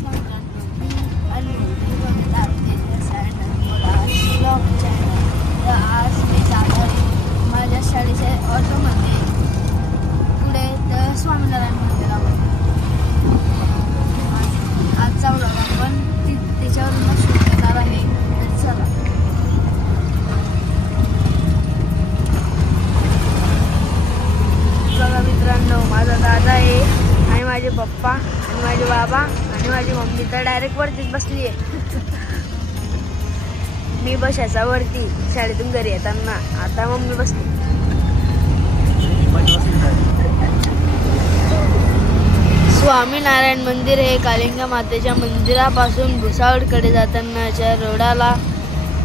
नमस्कार मित्रांनो, मी अनु बघतात ब्लॉग चॅनल. तर आज मी जाणार आहे माझ्या शाळेच्या ऑटोमध्ये पुढे तर स्वामीनारायण मंदिरावर. आजचा ब्लॉग आपण त्याच्यावरून शूट करणार आहे. तर चला. बघा मित्रांनो, माझा दादा आहे आणि माझे पप्पा आणि माझे बाबा आणि माझी मम्मी तर डायरेक्ट वरतीच बसली आहे. मी बसायचा वरती शाळेतून घरी येताना. आता मम्मी बसली. स्वामीनारायण मंदिर हे कालिंगा मातेच्या मंदिरापासून भुसावळकडे जातानाच्या रोडाला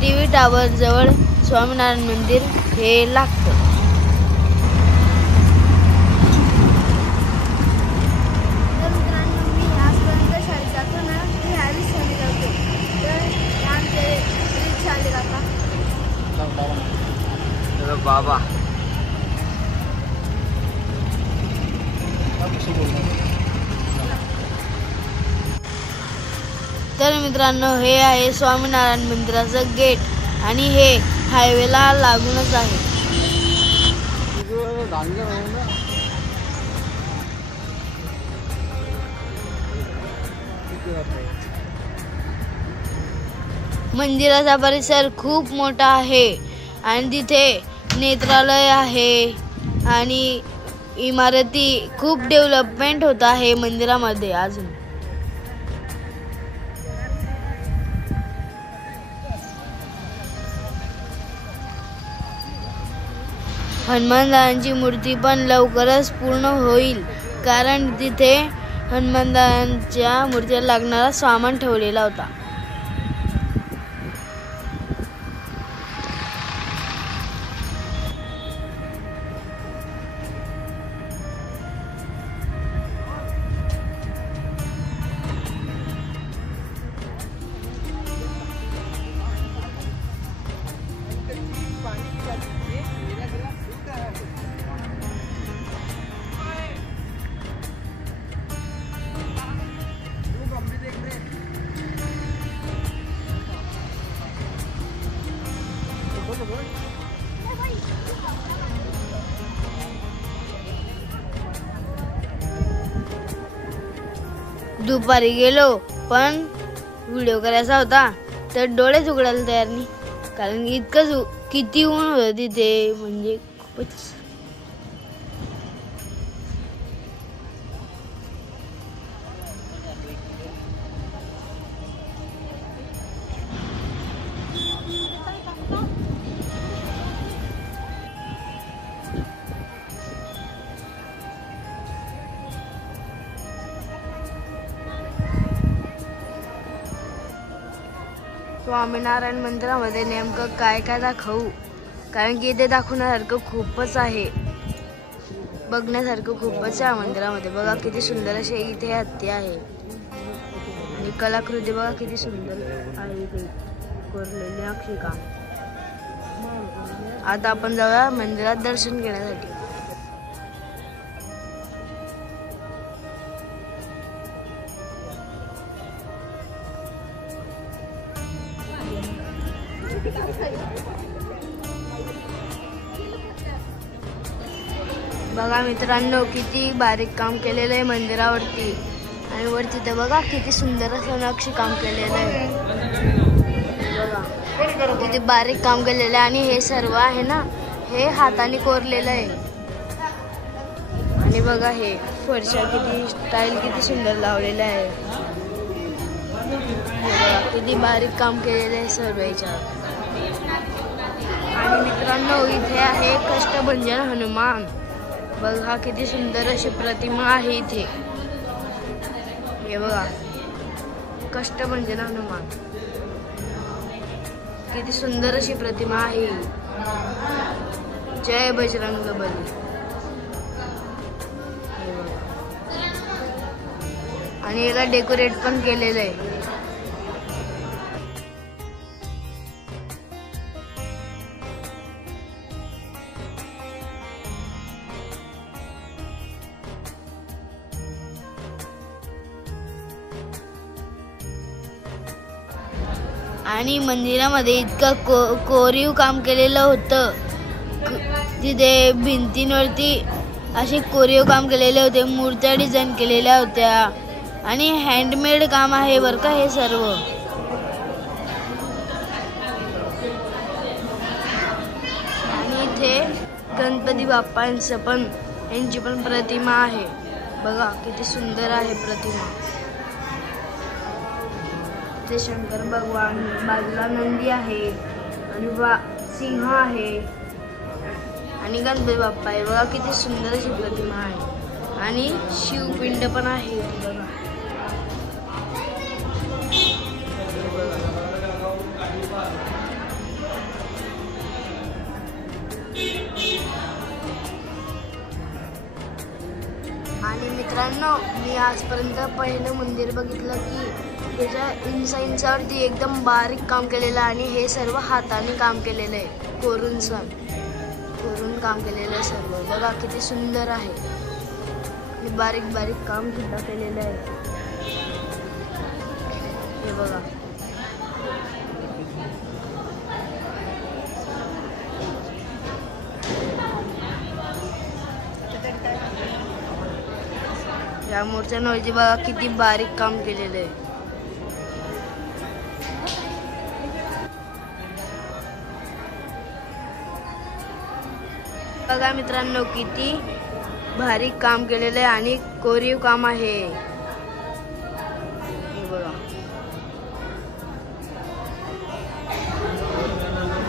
टीव्ही टावर जवळ स्वामीनारायण मंदिर हे लागतं. बाबा तर मित्रांनो, हे आहे स्वामीनारायण मंदिराचं गेट आणि हे हायवेला लागूनच आहे. मंदिराचा परिसर खूप मोठा आहे आणि तिथे नेत्रालय आहे आणि इमारती खूप डेव्हलपमेंट होत आहे मंदिरामध्ये. अजून हनुमानदादांची मूर्ती पण लवकरच पूर्ण होईल, कारण तिथे हनुमानदादांच्या मूर्तीला लागणारा सामान ठेवलेला होता. दुपारी गेलो पण व्हिडिओ करायचा होता तर डोळेच उघडायला तयार नाही, कारण इतकं किती ऊन होतं तिथे, म्हणजे खूपच. स्वामीनारायण मंदिरामध्ये नेमकं काय काय दाखवू, कारण की इथे दाखवण्यासारखं खूपच आहे, बघण्यासारखं खूपच आहे मंदिरामध्ये. बघा किती सुंदर असे इथे हत्ती आहे आणि कलाकृती बघा किती सुंदर आहे इथे कोरलेले नक्षीकाम. आता आपण जाऊया मंदिरात दर्शन घेण्यासाठी. बघा मित्रांनो, किती बारीक काम केलेलं आहे मंदिरावरती आणि वरती तर बघा किती सुंदर असं नक्षीकाम केलेलं आहे. बघा किती बारीक काम केलेलं आहे आणि हे सर्व आहे ना, हे हाताने कोरलेलं आहे. आणि बघा हे फरशा किती स्टाईल किती सुंदर लावलेलं आहे. बघा किती बारीक काम केलेलं आहे सर्व याच्यावर. आणि मित्रांनो, इथे आहे कष्टभंजन हनुमान. बघा किती सुंदर अशी प्रतिमा आहे इथे. हे बघा कष्टभंजन हनुमान, किती सुंदर अशी प्रतिमा आहे. जय बजरंग बली. आणि याला डेकोरेट पण केलेलं आहे. आणि मंदिरामध्ये इतकं कोरीव काम केलेलं होतं. तिथे भिंतींवरती असे कोरीव काम केलेले होते, मूर्त्या डिझाईन केलेल्या होत्या आणि हँडमेड काम आहे बरं का हे सर्व. आणि इथे गणपती बाप्पांचं पण यांची पण प्रतिमा आहे. बघा किती सुंदर आहे प्रतिमा. इथे शंकर भगवान, बाजूला नंदी आहे आणि सिंह आहे आणि गणपती बाप्पा आहे. बघा किती सुंदर अशी प्रतिमा आहे आणि शिवपिंड पण आहे. बघा आणि मित्रांनो, मी आजपर्यंत पहिलं मंदिर बघितलं की त्याच्या इंचावरती एकदम बारीक काम केलेलं आणि हे सर्व हाताने काम केलेलं आहे. कोरून काम केलेलं आहे सर्व. बघा किती सुंदर आहे आणि बारीक बारीक काम सुद्धा केलेलं आहे. हे बघा या मूर्त्यांवरती बघा किती बारीक काम केलेलं आहे. बघा मित्रांनो किती भारी काम केलेलं आहे आणि कोरीव काम आहे. हे बघा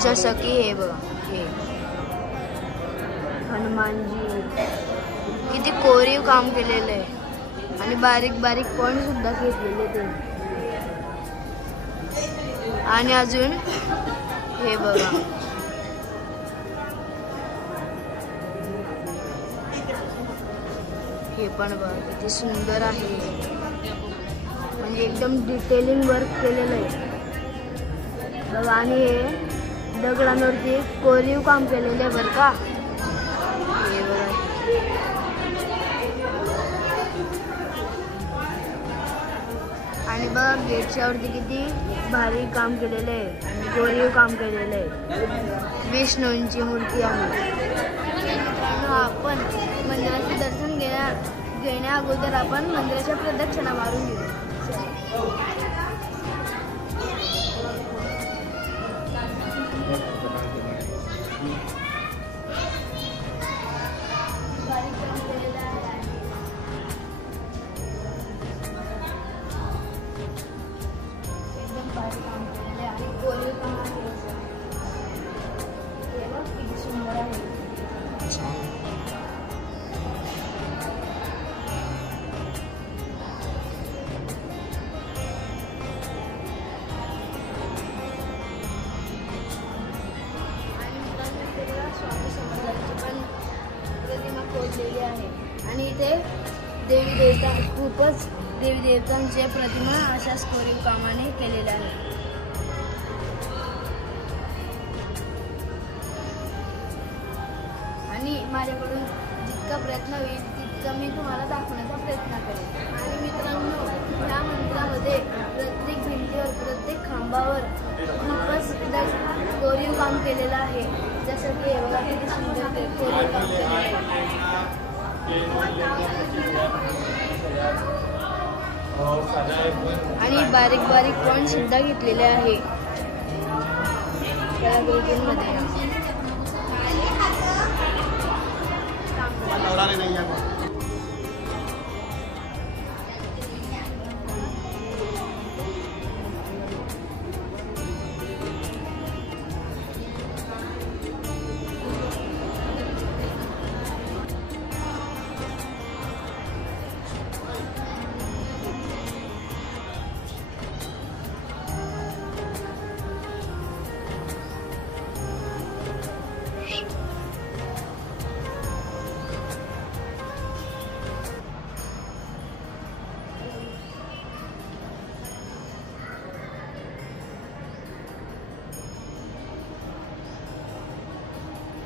जसं की हे बघा हे हनुमानजी किती कोरीव काम केलेलं आहे आणि बारीक बारीक पॉइंट सुद्धा घेतलेले ते. आणि अजून हे बघा हे पण बघा किती सुंदर आहे म्हणजे एकदम डिटेलिंग वर्क केलेलं आहे बघा. आणि हे दगडांवरती कोरीव काम केलेलं आहे बरं का. हे बघा आणि बघा गेटच्या वरती किती भारी काम केलेलं आहे आणि कोरीव काम केलेलं आहे. विष्णूंची मूर्ती आहे. आपण मंदिराचे दर्शन घेण्या अगोदर आपण मंदिराच्या प्रदक्षिणा मारून घेऊ. आहे आणि इथे देवी देवता खूपच देवी देवतांच्या प्रतिमा अशाच कोरीव कामाने केलेल्या आहेत. आणि माझ्याकडून जितका प्रयत्न होईल तितका मी तुम्हाला दाखवण्याचा प्रयत्न करेन. आणि मित्रांनो, ह्या मंदिरामध्ये प्रत्येक भिंतीवर प्रत्येक खांबावर खूपच कोरीव काम केलेलं आहे. जसं की बघा किती सुंदर कोरीव काम केलेलं आहे आणि बारीक बारीक पॉइंट सुद्धा घेतलेले आहे कलाकृतींमध्ये.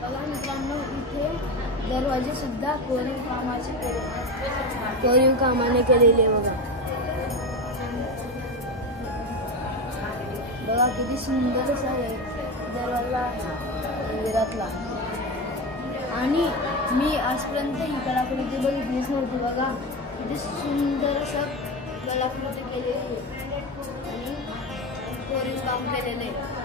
बघा मित्रांनो, इथे दरवाजे सुद्धा कोरीव कामाने केलेले बघा. बघा किती सुंदर असा आहे दरवाजा मंदिरातला. आणि मी आजपर्यंत ही कलाकृती बघितलीच नव्हती. बघा किती सुंदर असं कलाकृती केलेली आहे आणि कोरीव काम केलेलं आहे.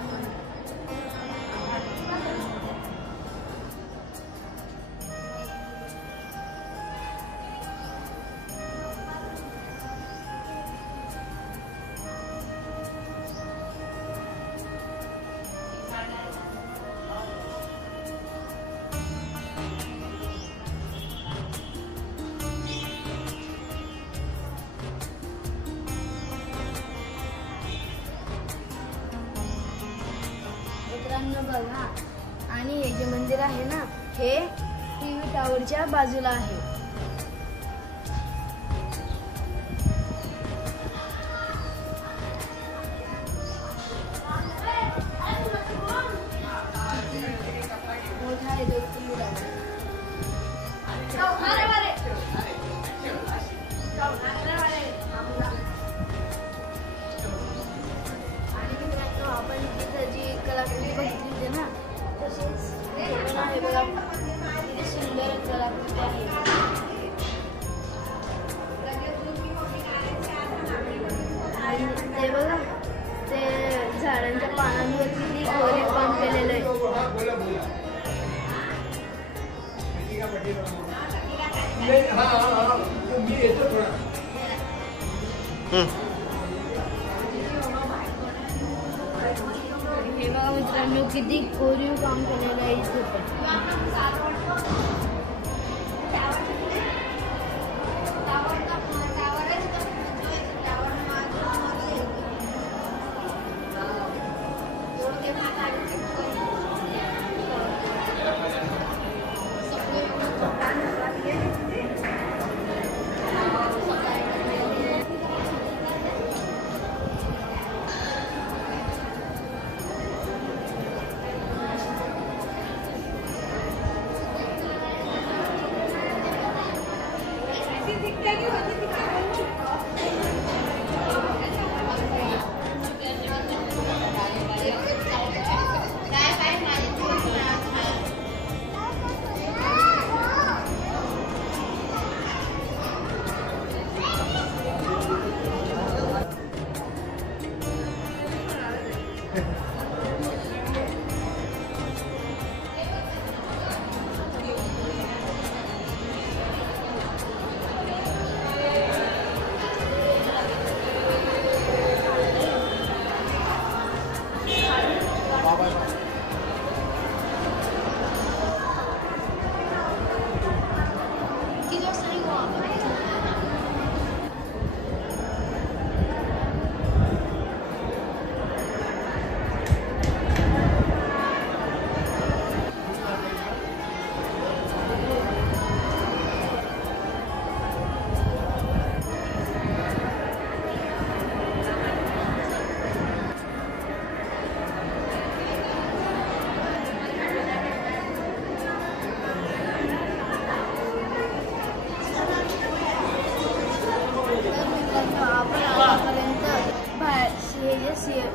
बघा आणि हे जे मंदिर आहे ना हे टीव्ही टावरच्या बाजूला आहे. मोठा आहे तो टीव्ही टावर. आणि मित्रांनो आपण तिथं जी कलाकृती बघितली होती ना तसेच आहे बघा किती सुंदर कलाकृती आहे. आणि ते बघा ते झाडांच्या पानांवर किती कोरीव काम केलेलं आहे. हे बघा मित्रांनो किती कोरीव काम केलेलं आहे इथे पण.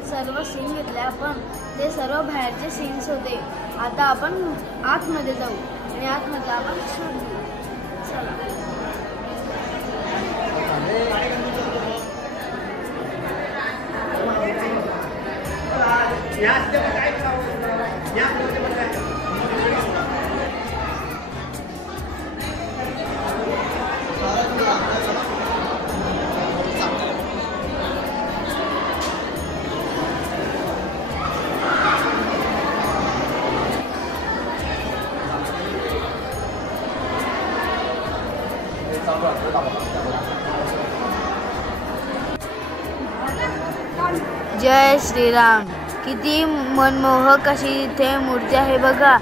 सर्व सीन घेतले आपण ते सर्व बाहेरचे सीन्स होते. आता आपण आतमध्ये जाऊ आणि आतमध्ये आपण शूट घेऊ. चला जय श्रीराम. किती मनमोहक अशी इथे मूर्ती आहे बघा.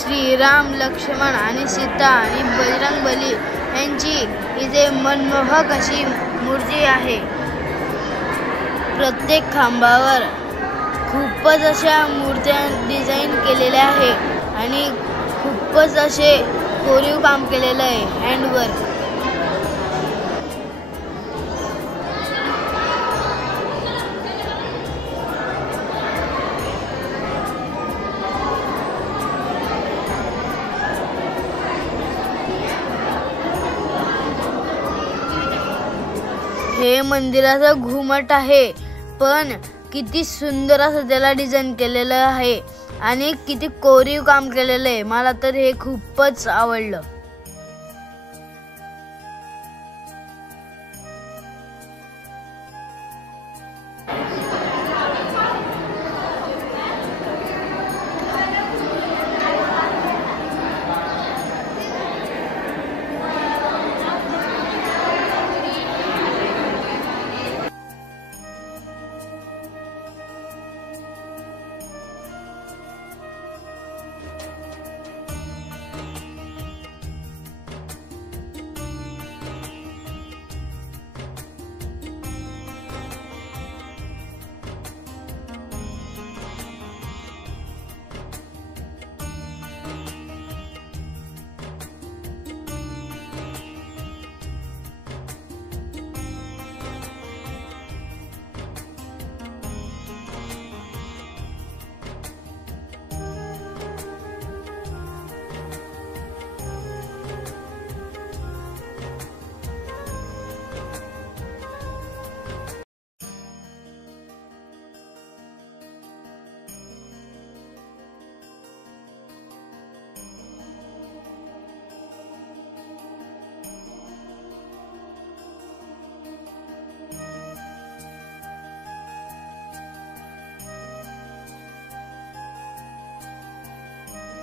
श्रीराम, लक्ष्मण आणि सीता आणि बजरंगबली यांची इथे मनमोहक अशी मूर्ती आहे. प्रत्येक खांबावर खूपच अशा मूर्त्या डिझाईन केलेल्या आहे आणि खूपच असे कोरीव काम केलेलं आहे हँडवर्क. हे मंदिराचं घुमट आहे, पण किती सुंदर असं त्याला डिझाईन केलेलं आहे आणि किती कोरीव काम केलेलं आहे. मला तर हे खूपच आवडलं.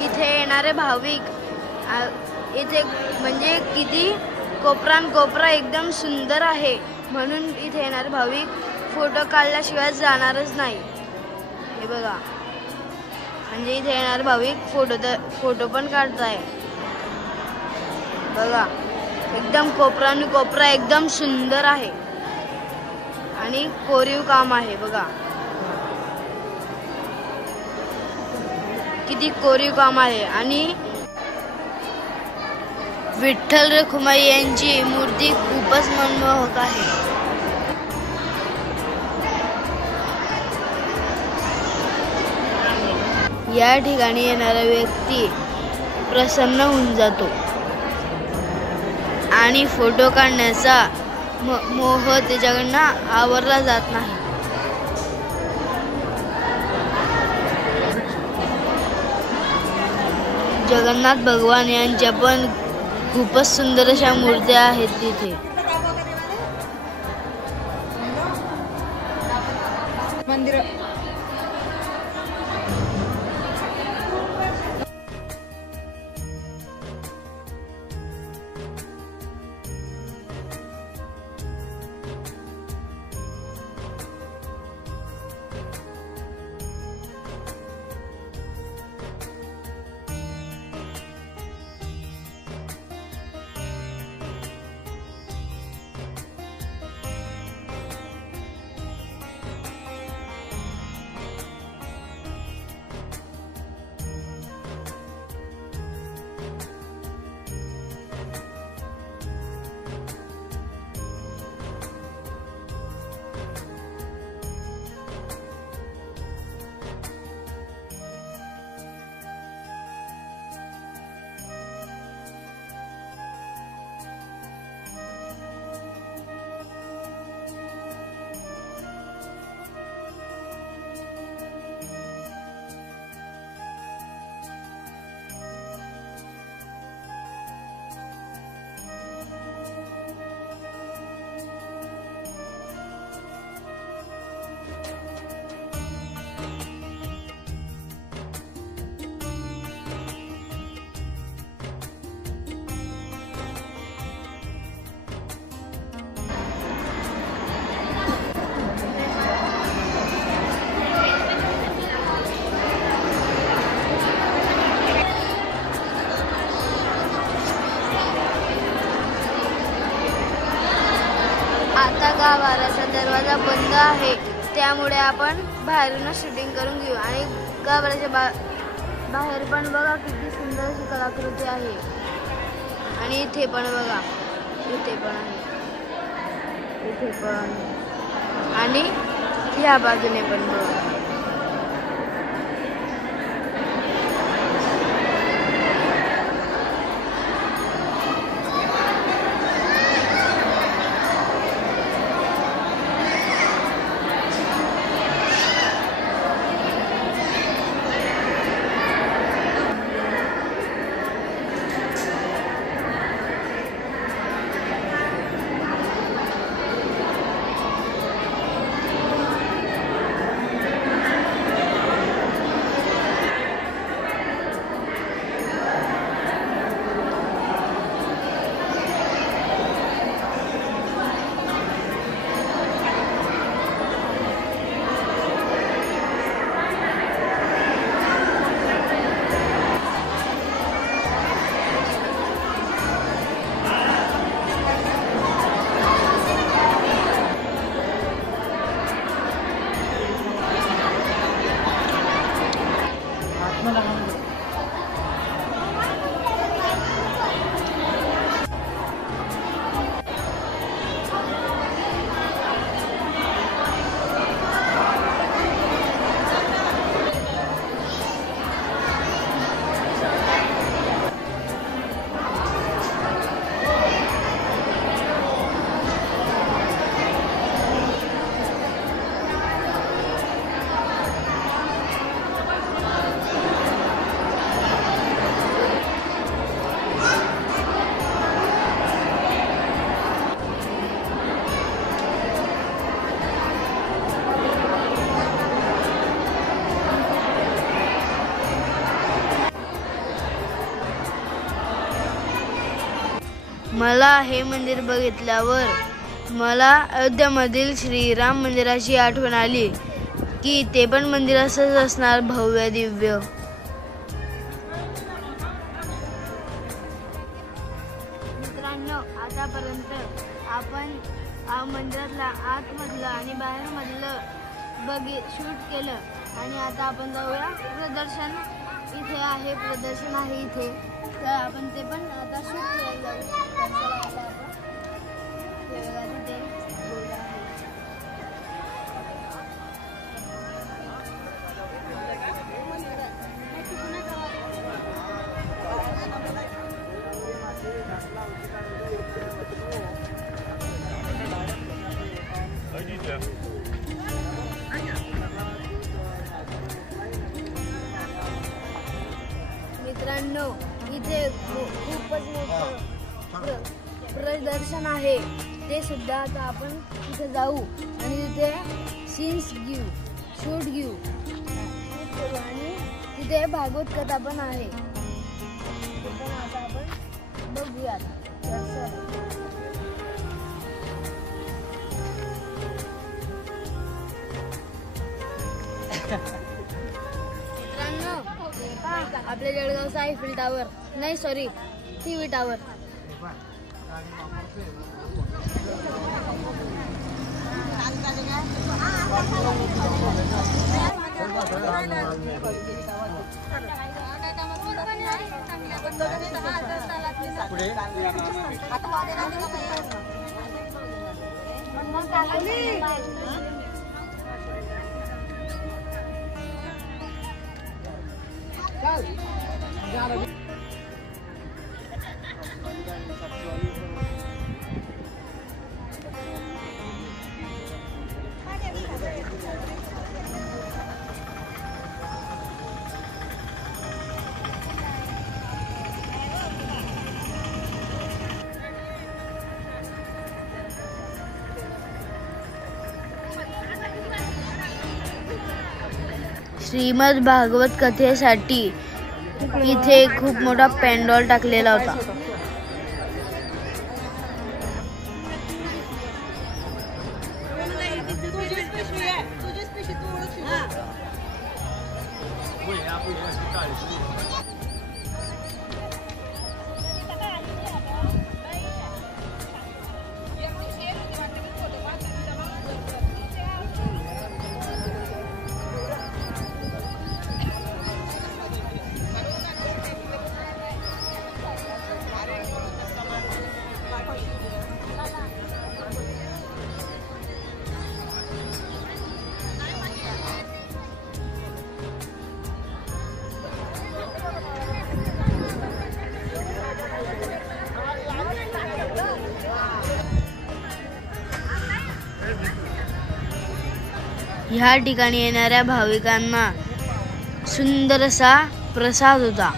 इथे येणारे भाविक इथे म्हणजे किती कोपरा एकदम सुंदर आहे, म्हणून इथे येणारे भाविक फोटो काढल्याशिवाय जाणारच नाही. हे बघा, म्हणजे इथे येणारे भाविक फोटो पण काढताय. बघा, एकदम कोपरा एकदम सुंदर आहे आणि कोरीव काम आहे. बघा किती कोरीव काम आहे. आणि विठ्ठल रखुमाई यांची मूर्ती खूपच मनमोहक आहे. या ठिकाणी येणारा व्यक्ती प्रसन्न होऊन जातो आणि फोटो काढण्याचा मोह त्याच्याकडनं आवरला जात नाही. जगन्नाथ भगवान यांच्या पण खूपच सुंदर अशा मूर्त्या आहेत तिथे. मंदिर आता गाभाऱ्याचा दरवाजा बंद आहे, त्यामुळे आपण बाहेरूनच शूटिंग करून घेऊ. आणि गाभाऱ्याच्या बाहेर पण बघा किती सुंदर अशी कलाकृती आहे. आणि इथे पण बघा, इथे पण आहे, इथे पण, आणि ह्या बाजूने पण बघा. मला हे मंदिर बघितल्यावर मला अयोध्यामधील श्रीराम मंदिराची आठवण आली की ते पण मंदिर असंच असणार, भव्य दिव्य. मित्रांनो, आतापर्यंत आपण मंदिरातला आतमधलं आणि बाहेरमधलं शूट केलं आणि आता आपण जाऊया प्रदर्शन. इथे आहे, प्रदर्शन आहे इथे, तर आपण ते पण आता शूट करायला जाऊ. मित्रांनो, इथे खूपच मोठं प्रदर्शन आहे, ते सुद्धा आता आपण तिथे जाऊ आणि तिथे सीन्स घेऊ, शूट घेऊ आणि तिथे भागवत कथा पण आहे, ते पण आता आपण बघूयात. मित्रांनो, आपल्या जळगावचा आयफेल टावर, नाही sorry TV tower. Shrimad Bhagwat कथेसाठी इथे खूप मोठा पेंडॉल टाकलेला होता. ह्या ठिकाणी येणाऱ्या भाविकांना सुंदर असा प्रसाद होता.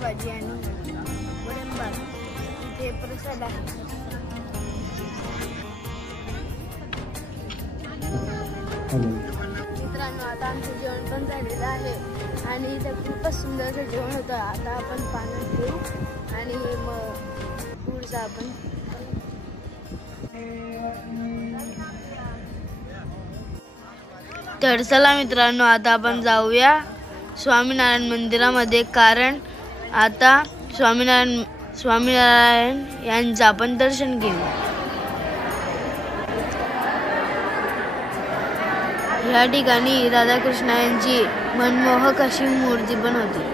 भाजी आणि वरण भात इथे प्रसाद आहे. मित्रांनो, आता आमचं जेवण पण झालेलं आहे आणि इथे खूपच सुंदर असं जेवण होतं. आता आपण पाण्यात घेऊ आणि मग पुढचं आपण तर चला मित्रांनो, आता आपण जाऊया स्वामीनारायण मंदिरामध्ये, कारण आता स्वामीनारायण यांचं आपण दर्शन घेऊ। या ठिकाणी राधाकृष्ण यांची मनमोहक अशी मूर्ती पण होती।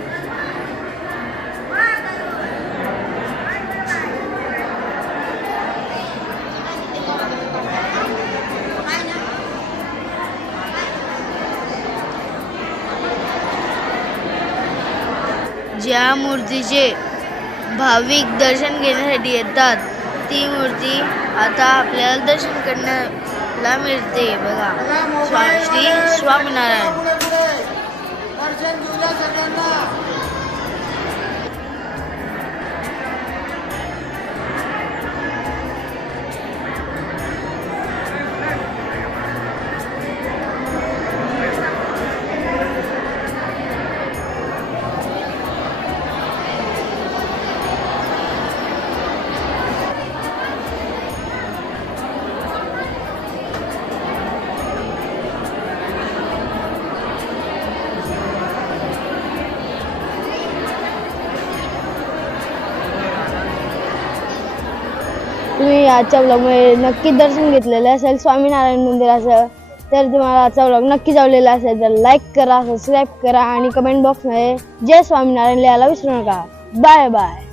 ज्या मूर्तीचे भाविक दर्शन घेण्यासाठी येतात ती मूर्ती आता आपल्याला दर्शन करण्याला मिळते बघा। श्री स्वामीनारायण। तुम्ही आजच्या व्लॉगमध्ये नक्की दर्शन घेतलेले असेल स्वामीनारायण मंदिराचं, तर तुम्हाला आजचा व्लॉग नक्की आवडलेला असेल तर लाईक करा, सबस्क्राईब करा आणि कमेंट बॉक्समध्ये जय स्वामीनारायण लिहायला विसरू नका। Bye bye.